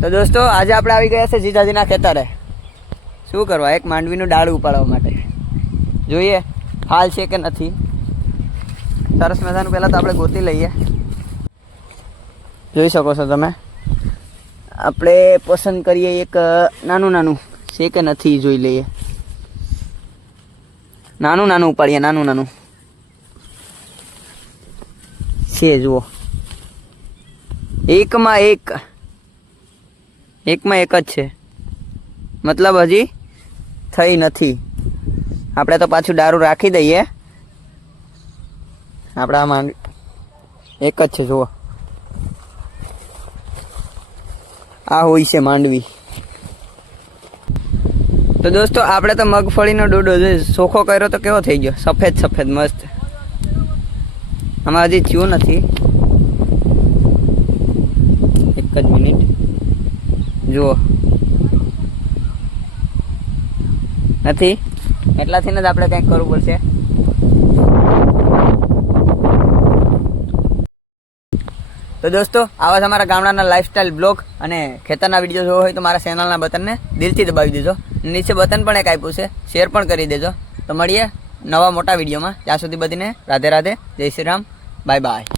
તો દોસ્તો, આજે આપણે આવી ગયા છે જીજાજીના ખેતરે. શું કરવા? એક માંડવીનું ડાળ ઉપાડવા માટે. જોઈએ, હાલ છે કે નથી. સરસ મજાનું પહેલાં તો આપણે ગોતી લઈએ. જોઈ શકો છો તમે. આપણે પસંદ કરીએ એક નાનું નાનું. છે કે નથી જોઈ લઈએ. નાનું નાનું ઉપાડીએ, નાનું નાનું. છે, જુઓ. એકમાં એક. એકમાં એક જ છે. મતલબ હજી થઈ નથી. આપણે તો પાછું દારૂ રાખી દઈએ. આપણા માંડ એક જ છે, જુઓ. આ હોય છે માંડવી. તો દોસ્તો, આપણે તો મગફળીનો ડોડો જે સોખો કર્યો તો કેવો થઈ ગયો? સફેદ સફેદ, મસ્ત. આમાં હજી થયું નથી. એક જ મિનિટ. જુઓ. નથી? એટલાથી જ આપણે કંઈક કરવું પડશે. તો દોસ્તો, આવા જ અમારા ગામડાના લાઈફસ્ટાઈલ બ્લોગ અને ખેતરના વીડિયો જોવો હોય તો મારા ચેનલના બટનને દિલથી દબાવી દેજો. નીચે બટન પણ એક આપ્યું છે શેર પણ કરી દેજો. તો મળીએ નવા મોટા વિડીયોમાં ત્યાં સુધી બધીને રાધે રાધે. જય શ્રી રામ. Bye bye